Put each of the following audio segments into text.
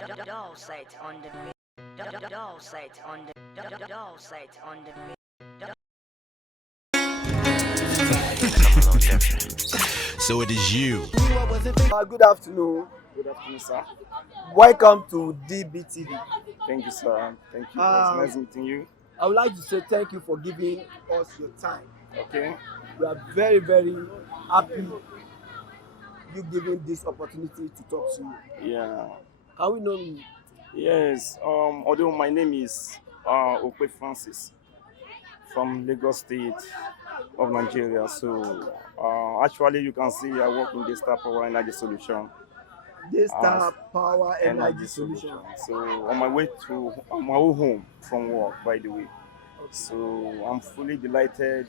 doll site on the doll site on the doll site on the So it is you. Good afternoon. Good afternoon, sir. Welcome to DBTV. Thank you, sir. Thank you. It Um, was nice meeting you. I would like to say thank you for giving us your time. Okay. We are very, very happy you giving this opportunity to talk to you. Yeah. Can we know you? Yes. Although my name is Okwe Francis from Lagos State of Nigeria. So actually, you can see I work in the Star Power Energy Solution. This as Star Power Energy Solution. So on my way to my home from work, by the way. So I'm fully delighted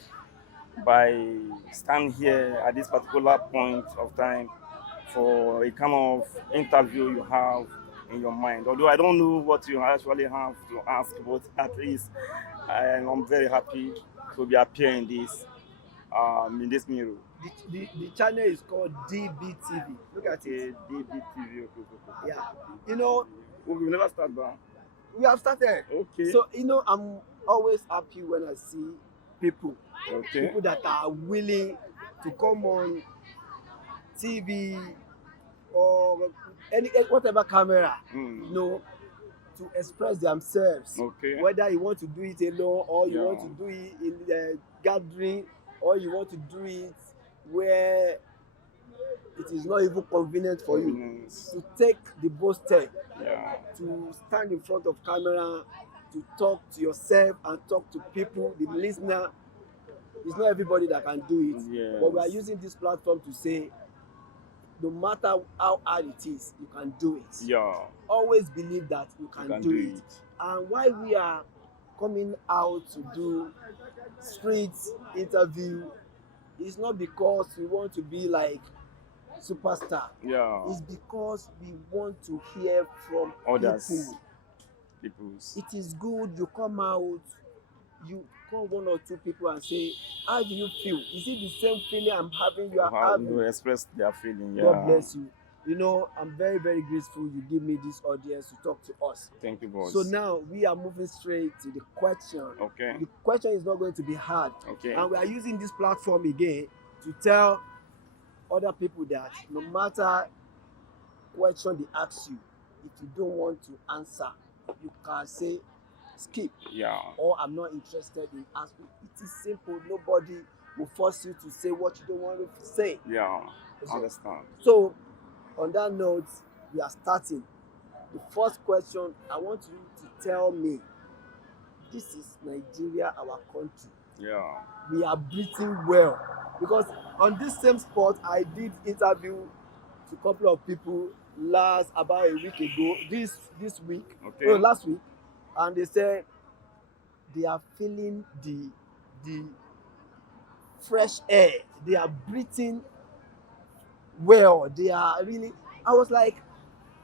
by standing here at this particular point of time for a kind of interview you have in your mind. Although I don't know what you actually have to ask, but at least I'm very happy to be appearing in this mirror. The channel is called DBTV. Look at it. DBTV. Okay. Yeah. You know, We will never start down. we have started. Okay. So, I'm always happy when I see people Okay. that are willing to come on TV or any whatever camera, to express themselves. Okay. Whether you want to do it alone or you Yeah. want to do it in the gathering or you want to do it where it is not even convenient for you Convenience. to take the bold step, Yeah. to stand in front of camera, to talk to yourself and talk to people, the listener. It's not everybody that can do it. Yes. But we are using this platform to say, no matter how hard it is, you can do it. Yeah. Always believe that you You can do it. And why we are coming out to do street interview, it's not because we want to be like superstar. Yeah. It's because we want to hear from Others. people. People's. It is good you come out, you call one or two people and say, how do you feel? Is it the same feeling I'm having, you are How having? to express their feeling. Yeah. God bless you. I'm very, very grateful you give me this audience to talk to us. Thank you, boss. So now we are moving straight to the question. Okay. The question is not going to be hard. Okay. And we are using this platform again to tell other people that no matter question they ask you, if you don't want to answer, you can say skip Yeah. or I'm not interested in asking. It is simple. Nobody will force you to say what you don't want to say. Yeah. Understand. So, on that note, we are starting. The first question, I want you to tell me, this is Nigeria, our country. Yeah. We are breathing well. Because on this same spot, I did interview to a couple of people about a week ago, this week, Okay. last week, and they said they are feeling the fresh air. They are breathing well. They are really. I was like,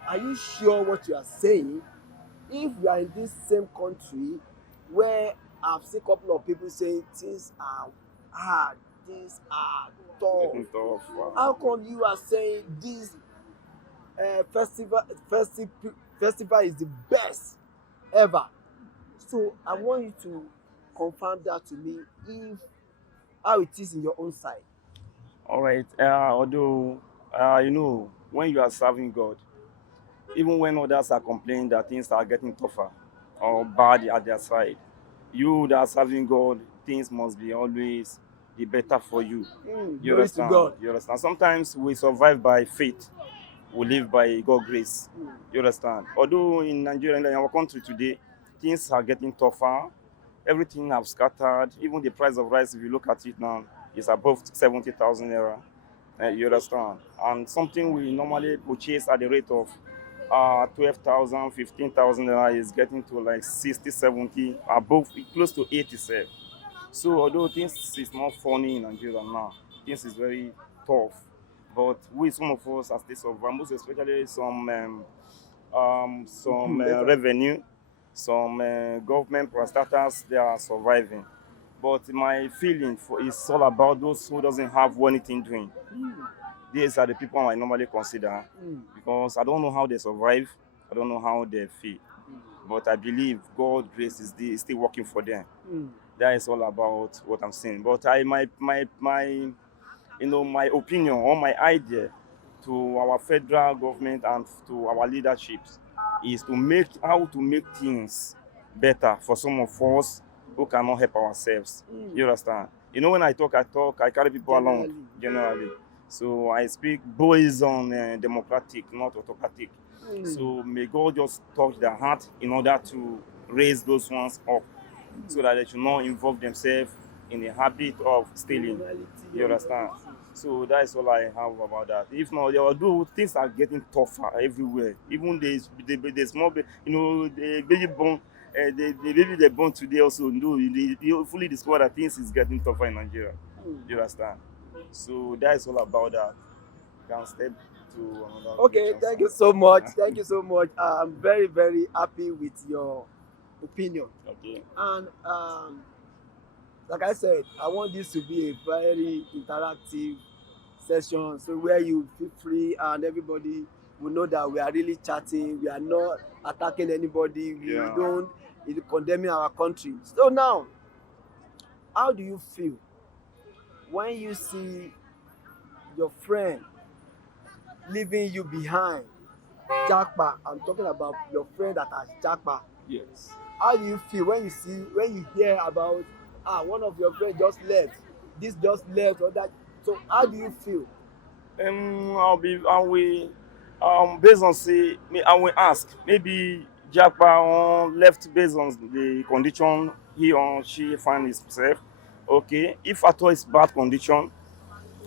are you sure what you are saying? If we are in this same country where I've seen a couple of people saying things are hard, things are tough, Getting tough. how come you are saying this festival is the best ever? So I want you to confirm that to me, if how it is in your own side. All right. Although, when you are serving God, even when others are complaining that things are getting tougher or bad at their side, you that are serving God, things must be always the better for you. You Glory to understand? God. You understand? Sometimes we survive by faith, we live by God's grace. You understand? Although in Nigeria, in our country today, things are getting tougher. Everything have scattered. Even the price of rice, if you look at it now, is above 70,000 naira. You understand? And something we normally purchase at the rate of 12,000, 15,000 naira is getting to like 60, 70, above, close to 87. So although things is not funny in Nigeria now, things is very tough. But some of us as they survive, most especially some revenue, some government parastatals, they are surviving. But my feeling is all about those who doesn't have anything doing. These are the people I normally consider because I don't know how they survive. I don't know how they feel, but I believe God grace is still working for them. Mm. That is all about what I'm saying. But my opinion or my idea to our federal government and to our leaderships is to make things better for some of us who cannot help ourselves. You understand? When I carry people along Generally. generally. So I speak based on democratic, not autocratic. Mm. So may God just touch their heart in order to raise those ones up so that they should not involve themselves in a habit of stealing. Criminality You and all understand? those things. So that's all I have about that. If not, although things are getting tougher everywhere, even the small, the baby born, the baby they born today also, you fully discover that things is getting tougher in Nigeria. Mm. You understand? So that's all about that. You can step to another Okay, question. thank you so much. Thank you so much. I'm very, very happy with your opinion. Okay. And like I said, I want this to be a very interactive session, so where you feel free and everybody will know that we are really chatting. We are not attacking anybody. We Yeah. don't condemning our country. So now, how do you feel when you see your friend leaving you behind? Jackpot. I'm talking about your friend that has jackpot. Yes. How do you feel when you hear about one of your friends just left, this just left or that? So how do you feel? I will based on say I will ask maybe Japa left based on the condition he or she find himself. Okay, if at all it's bad condition,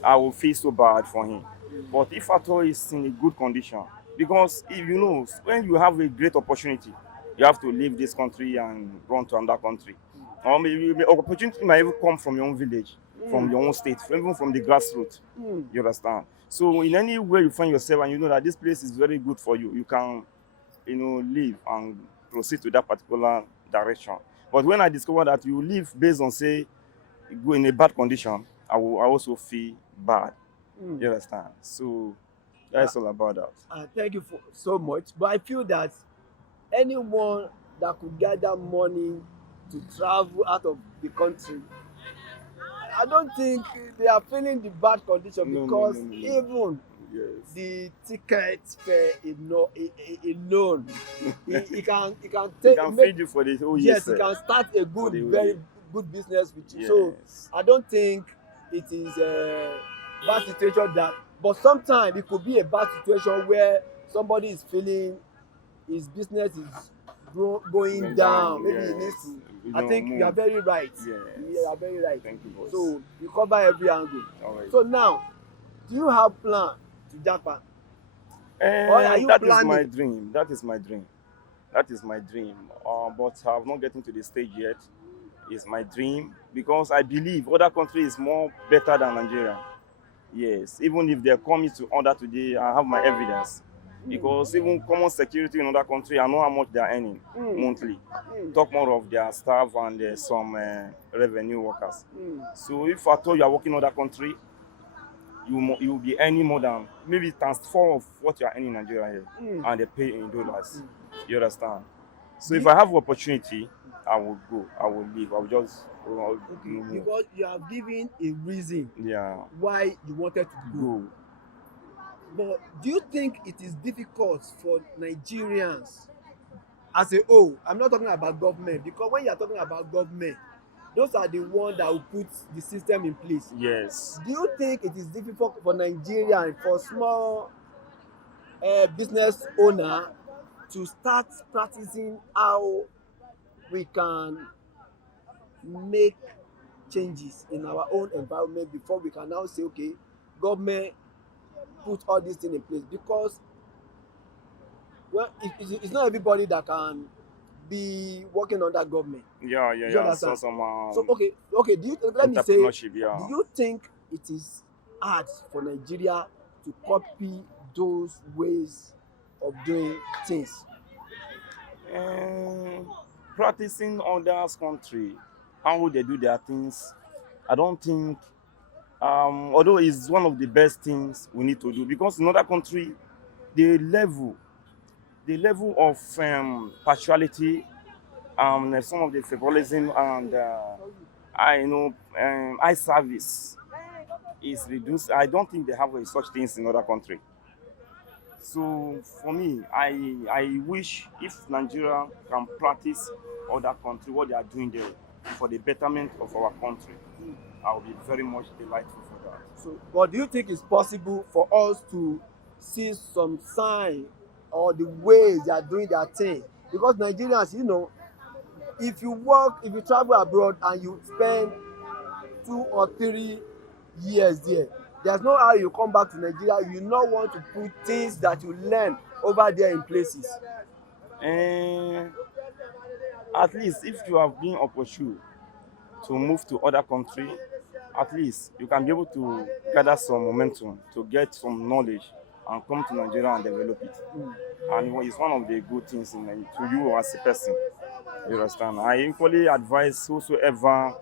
I will feel so bad for him. But if at all it's in a good condition, because if you know when you have a great opportunity, you have to leave this country and run to another country. Or maybe the opportunity might even come from your own village, from your own state, even from the grassroots. Mm. You understand? So in any way you find yourself and you know that this place is very good for you, you can, leave and proceed to that particular direction. But when I discover that you live based on say you go in a bad condition, I also feel bad. Mm. You understand? So Uh, that's all about that. Thank you for so much. But I feel that anyone that could gather money to travel out of the country, I don't think they are feeling the bad condition, No, no, because no, no, no. even Yes. the ticket fare alone, he can They take can make, feed you for the whole year, yes, he sir. can start a For good, the whole very year. good business with you. So Yes. I don't think it is a bad situation, that but sometimes it could be a bad situation where somebody is feeling his business is going Went down. down. Maybe he needs Yes. to. You I don't think you are move. very right. Yes. You are very right. Thank you, boss. So you cover every angle. All right. So now, do you have plan to Japan, or are And you that is my planning? dream. That is my dream. That is my dream. But I've not gotten to the stage yet. It's my dream because I believe other countries is more better than Nigeria. Yes, even if they're coming to order today, I have my evidence. Because even common security in other country, I know how much they are earning Mm, monthly. mm, Talk more of their staff and some revenue workers. mm, So if at all you are working in other country, you will be earning more than maybe times 4 of what you are earning in Nigeria here, mm, and they pay in dollars. mm. You understand? So Do if you, I have opportunity, I will go. I will leave. I will just okay, move. because you have given a reason Yeah, why you wanted to go. go. But do you think it is difficult for Nigerians as a whole? I'm not talking about government, because when you are talking about government, those are the ones that will put the system in place. Yes. Do you think it is difficult for Nigerian, for small business owner, to start practicing how we can make changes in our own environment before we can now say, okay, government put all these things in place? Because well, it's not everybody that can be working under government. Yeah, yeah, You yeah. So understand? some So okay, do you, let me say, entrepreneurship. do Yeah. you think it is hard for Nigeria to copy those ways of doing things? And practicing others country, how they do their things, I don't think. Although it's one of the best things we need to do because in other country, the level the level of partiality, some of the favoritism and eye service is reduced. I don't think they have such things in other countries. So for me, I wish if Nigeria can practice other country what they are doing there for the betterment of our country, I will be very much delightful for that. So, but do you think it's possible for us to see some sign or the ways they are doing their thing? Because Nigerians, you know, if you work, if you travel abroad and you spend 2 or 3 years there, there's no how you come back to Nigeria, you not want to put things that you learn over there in places. And at least if you have been opportune to move to other country, at least you can be able to gather some momentum to get some knowledge and come to Nigeria and develop it. And it's one of the good things to you as a person. You understand? I equally advise whosoever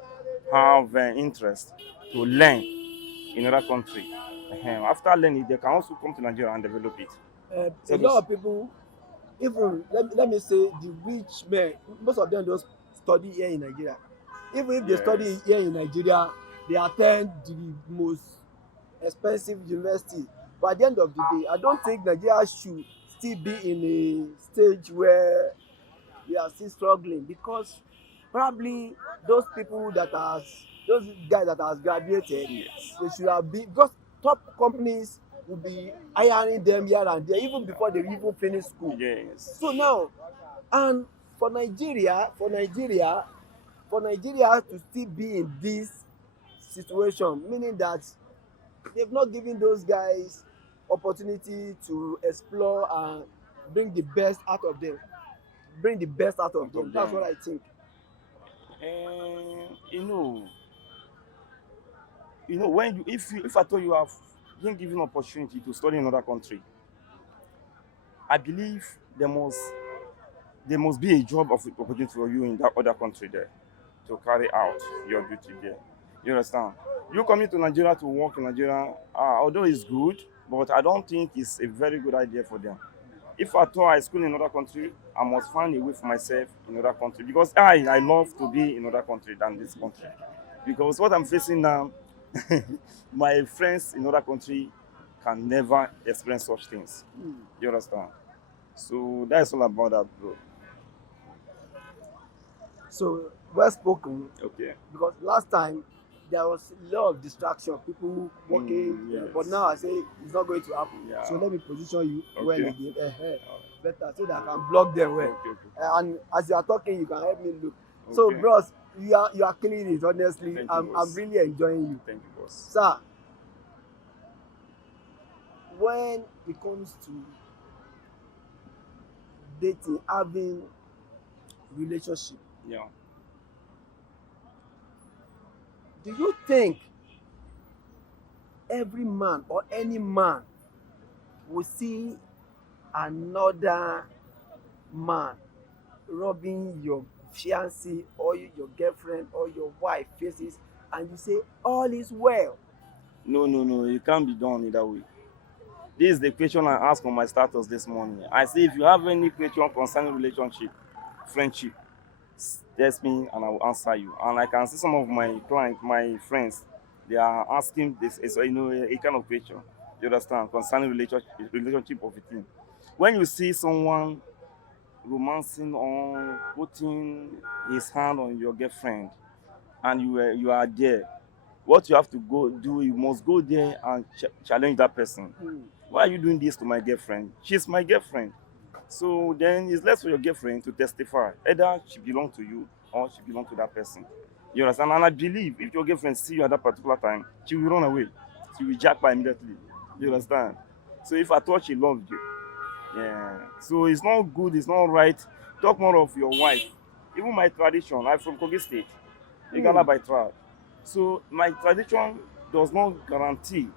have interest to learn in other country. After learning, they can also come to Nigeria and develop it. A lot of people, even let me say the rich men, most of them don't study here in Nigeria. Even if they study Yes. here in Nigeria, they attend the most expensive university. But at the end of the day, I don't think Nigeria should still be in a stage where we are still struggling, because probably those people that has those guys that has graduated, Yes. they should have been, because top companies will be hiring them here and there even before they even finish school. Yes. So now, and for Nigeria to still be in this situation, meaning that they've not given those guys opportunity to explore and bring the best out of them. Out of That's them. what I think. And when if I told you have been given opportunity to study in another country, I believe there must be a job of opportunity for you in that other country there to carry out your duty there. You understand? You coming to Nigeria to work in Nigeria, although it's good, but I don't think it's a very good idea for them. If at all I school in another country, I must find a way for myself in another country, because I love to be in another country than this country. Because what I'm facing now, my friends in other country can never experience such things. You understand? So that's all about that, bro. So well spoken, Okay. because last time there was a lot of distraction, people working, but Yes. now I say it's not going to happen. Yeah. So let me position you well Okay. again, better, so that I can block them well. Okay. And as you are talking, you can help me look. So Okay. bros, you are killing it, honestly. Thank you, I'm boss. really enjoying you. Thank you, boss. Sir, when it comes to dating, having relationship, Yeah. do you think every man or any man will see another man rubbing your fiancé or your girlfriend or your wife faces, and you say all is well? No. It can't be done either way. This is the question I asked on my status this morning. I say if you have any question concerning relationship, friendship, text me and I will answer you. And I can see some of my clients, my friends, they are asking this, a kind of question. You understand? Concerning relationship of a thing. When you see someone romancing or putting his hand on your girlfriend, and you are there, what you have to go do, you must go there and challenge that person. Why are you doing this to my girlfriend? She's my girlfriend. So then it's left for your girlfriend to testify. Either she belong to you or she belong to that person. You understand? And I believe if your girlfriend see you at that particular time, she will run away. She will jack by immediately. You understand? So if I thought she loved you, yeah. So it's not good, it's not right. Talk more of your wife. Even my tradition, I'm from Kogi State, Igala by tribe. So my tradition does not guarantee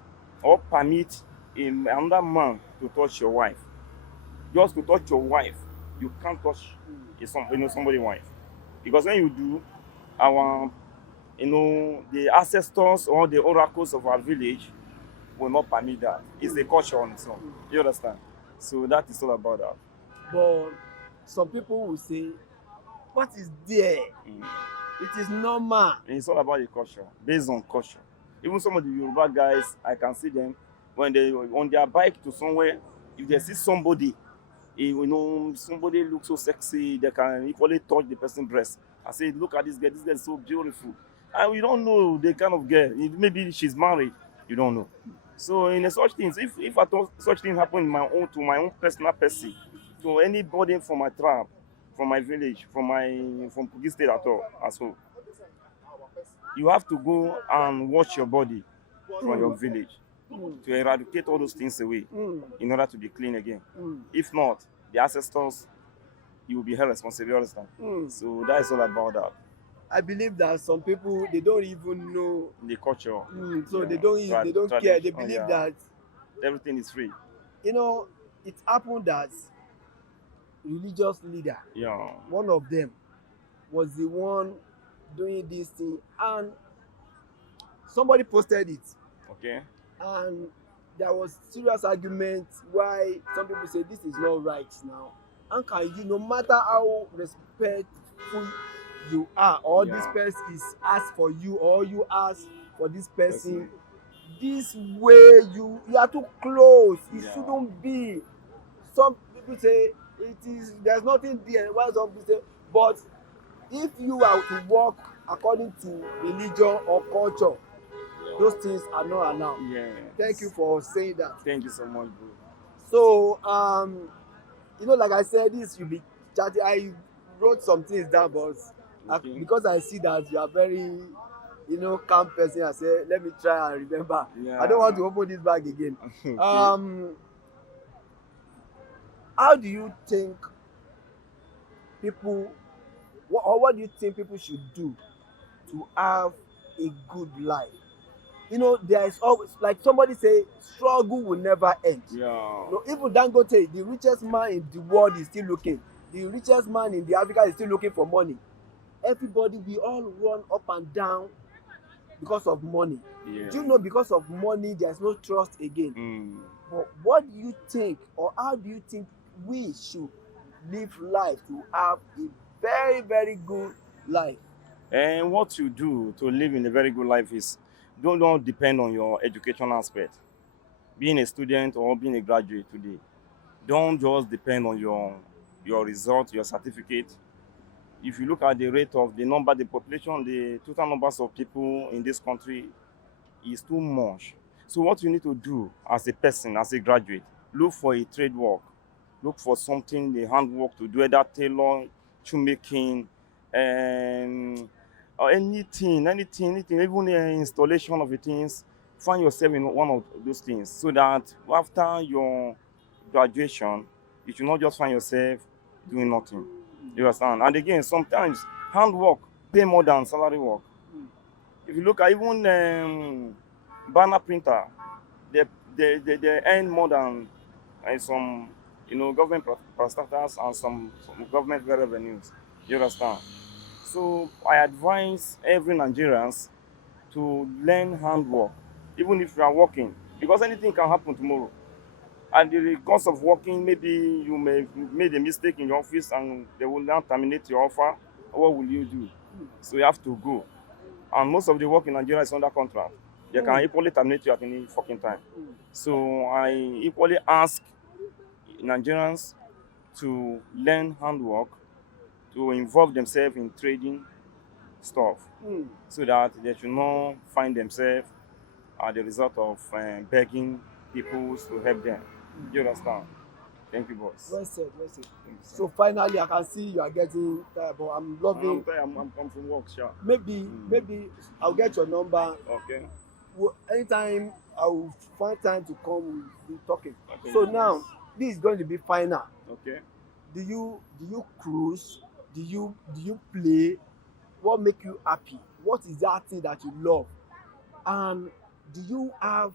or permit another man to touch your wife. Just to touch your wife, you can't touch somebody's wife. Because when you do, our the ancestors or the oracles of our village will not permit that. It's a culture on its own. You understand? So that is all about that. But some people will say, what is there? Mm. It is normal. And it's all about the culture, based on culture. Even some of the Yoruba guys, I can see them when they on their bike to somewhere. If they see somebody, somebody looks so sexy, they can equally touch the person's breast. I say, look at this girl. This girl is so beautiful, and we don't know the kind of girl. Maybe she's married. You don't know. So in such things, if at all such things happen in my own to my own personal person, to anybody from my tribe, from my village, from Kogi State at all, as well, you have to go and wash your body from your village to eradicate all those things away in order to be clean again. If not, the ancestors, you will be held responsible, you understand? So that is all about that. I believe that some people they don't even know, The culture. so Yeah, they don't care. They tradition, believe yeah. that Everything is free. it happened that religious leader, Yeah. one of them, was the one doing this thing, and somebody posted it, Okay. and there was serious argument why some people say this is not right now. How can you, no matter how respectful you are, or this Yeah. person is asked for you, or you ask for this person, Person. this way you are too close, it Yeah. shouldn't be. Some people say it is, there's nothing there, why some people say, but if you are to walk according to religion or culture, those things are not allowed. Yes. Thank you for saying that. Thank you so much, bro. So like I said, this you be chatting. I wrote some things down, but Okay. because I see that you are very calm person, I say let me try and remember. Yeah. I don't want to open this bag again. Okay. How do you think people, what do you think people should do to have a good life? There is always, like somebody say, struggle will never end. Yeah. Even Dangote, the richest man in the world, is still looking. The richest man in the Africa is still looking for money. Everybody, we all run up and down because of money. Yeah. Do you know, because of money there's no trust again? But what do you think, or how do you think we should live life to have a very, very good life? And what you do to live in a very good life is don't depend on your education aspect. Being a student or being a graduate today, don't just depend on your result, your certificate. If you look at the rate of the population, the total numbers of people in this country is too much. So what you need to do as a person, as a graduate, look for a trade work. Look for something, the handwork to do, either tailor, shoemaking, and or anything, even the installation of the things. Find yourself in one of those things so that after your graduation, you should not just find yourself doing nothing. You understand? And again, sometimes handwork pay more than salary work. If you look at even banner printer, they, they earn more than some government parastatals and some government revenues. You understand? So I advise every Nigerians to learn handwork, even if you are working, because anything can happen tomorrow. And the cost of working, maybe you may made a mistake in your office and they will now terminate your offer. What will you do? So you have to go. And most of the work in Nigeria is under contract. They can equally terminate you at any fucking time. So I equally ask Nigerians to learn handwork, to involve themselves in trading stuff, so that they should not find themselves as the result of begging people to help them. You understand? Thank you, boss. Well said, well said. So finally, I can see you are getting tired, but I'm loving. I'm from work, sure. Maybe I'll get your number. Okay. Anytime I will find time to come, we'll be talking. Okay. So now, this is going to be final. Okay. Do you cruise? Do you play? What make you happy? What is that thing that you love? And do you have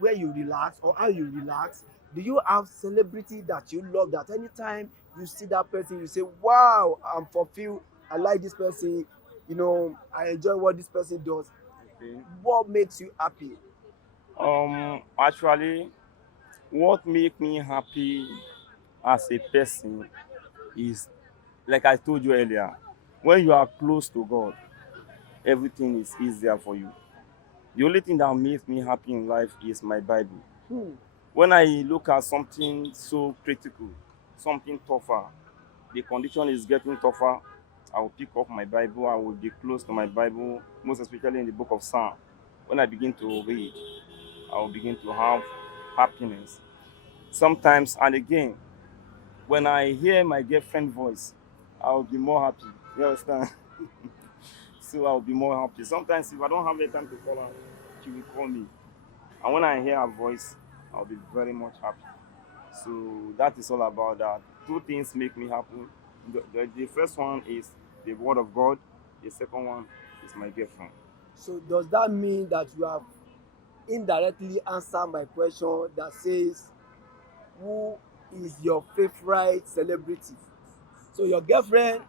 where you relax, or how you relax? Do you have celebrity that you love, that anytime you see that person you say, wow, I'm fulfilled, I like this person, I enjoy what this person does? Okay. What makes you happy? Actually, what make me happy as a person is, like I told you earlier, when you are close to God, everything is easier for you. The only thing that makes me happy in life is my Bible. Hmm. When I look at something so critical, something tougher, the condition is getting tougher, I will pick up my Bible, I will be close to my Bible, most especially in the book of Psalm. When I begin to read, I will begin to have happiness. Sometimes and again, when I hear my girlfriend's voice, I will be more happy. You understand? So I'll be more happy. Sometimes if I don't have the time to call her, she will call me. And when I hear her voice, I'll be very much happy. So that is all about that. Two things make me happy. The first one is the word of God. The second one is my girlfriend. So does that mean that you have indirectly answered my question that says who is your favorite celebrity? So your girlfriend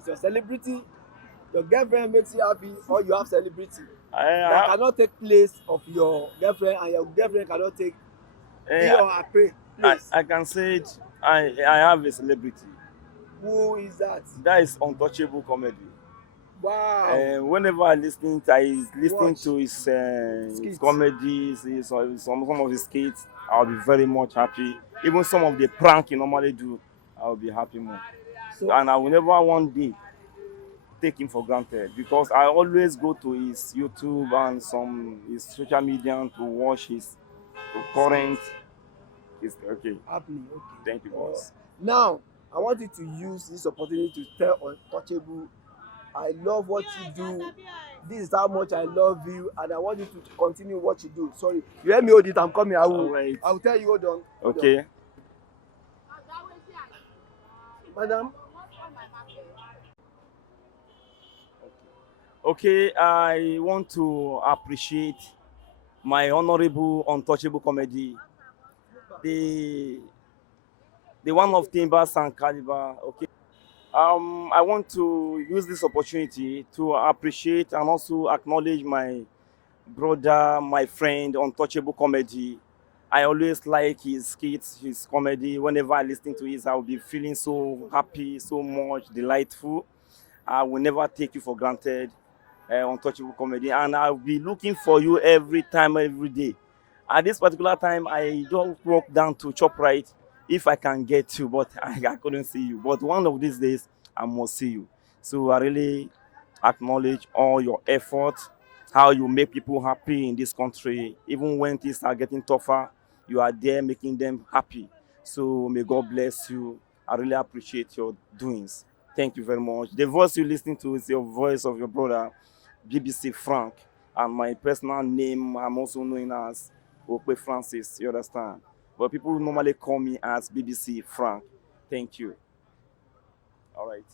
is your celebrity. Your girlfriend makes you happy, or you have celebrity that I, cannot take place of your girlfriend, and your girlfriend cannot take he I, or her I, place. I can say it. I have a celebrity. Who is that? That is untouchable comedy. Wow. Whenever I listen Watch to his skits. comedies, some of his skits, I'll be very much happy. Even some of the prank he normally do, I'll be happy more. So And I will never one day take him for granted because I always go to his YouTube and some his social media to watch his current. skits His, okay, happening. Okay. thank you, boss. Now I want you to use this opportunity to tell Untouchable, I love what you do. This is how much I love you, and I want you to continue what you do. Sorry, you let me hold it. I'm coming. All right. I will tell you. Hold on. Hold on. Okay. Madam. Okay, I want to appreciate my honorable untouchable comedy, the the one of timbers and caliber. Okay, I want to use this opportunity to appreciate and also acknowledge my brother, my friend, untouchable comedy. I always like his skits, his comedy. Whenever I listen to it, I'll be feeling so happy, so much delightful. I will never take you for granted, untouchable comedy, and I'll be looking for you every time, every day. At this particular time, I don't walk down to chop right if I can get you, but I couldn't see you. But one of these days, I must see you. So I really acknowledge all your effort, how you make people happy in this country, even when things are getting tougher. You are there making them happy. So may God bless you. I really appreciate your doings. Thank you very much. The voice you listening to is your voice of your brother, BBC Frank. And my personal name, I'm also known as Okwe Francis, you understand? But people normally call me as BBC Frank. Thank you. All right.